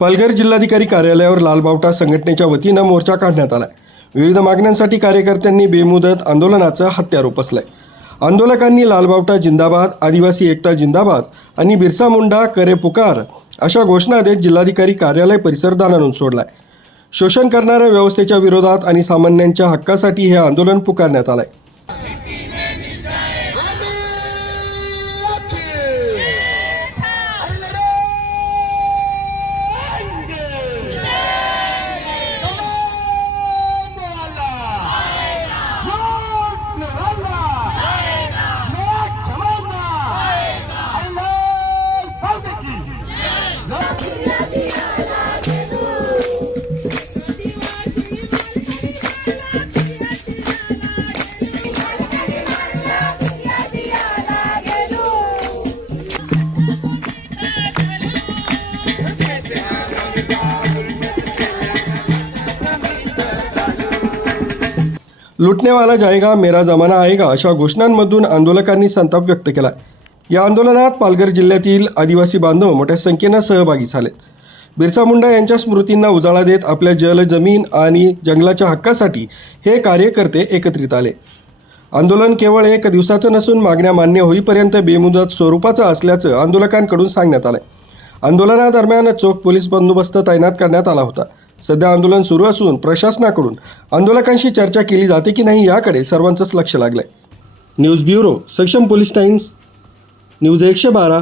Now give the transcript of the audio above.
पालघर जिल्हाधिकारी कार्यालयावर लाल बावटा संघटनेच्या वतीनं मोर्चा काढण्यात आला. विविध मागण्यांसाठी कार्यकर्त्यांनी बेमुदत आंदोलनाचं हत्यार उपसलंय. आंदोलकांनी लाल बावटा जिंदाबाद, आदिवासी एकता जिंदाबाद आणि बिरसा मुंडा करे पुकार अशा घोषणा देत जिल्हाधिकारी कार्यालय परिसर दाणानून सोडलाय. शोषण करणाऱ्या व्यवस्थेच्या विरोधात आणि सामान्यांच्या हक्कासाठी हे आंदोलन पुकारण्यात आलंय. लुटने वाला जाएगा, मेरा जमाना आएगा अशा घोषणांमधून आंदोलकांनी संताप व्यक्त केला. या आंदोलनात पालघर जिल्ह्यातील आदिवासी बांधव मोठ्या संख्येनं सहभागी झालेत. बिरसा मुंडा यांच्या स्मृतींना उजाळा देत आपल्या जल, जमीन आणि जंगलाच्या हक्कासाठी हे कार्यकर्ते एकत्रित आले. आंदोलन केवळ एक दिवसाचं नसून मागण्या मान्य होईपर्यंत बेमुदत स्वरूपाचं असल्याचं आंदोलकांकडून सांगण्यात आलंय. आंदोलनादरम्यान चोख पोलीस बंदोबस्त तैनात करण्यात आला होता. सध्या आंदोलन सुरू असून प्रशासनाकडून आंदोलकांशी चर्चा केली जाते की नाही याकडे सर्वांचंच लक्ष लागलंय. न्यूज ब्युरो, सक्षम पोलीस टाइम्स, न्यूज 112.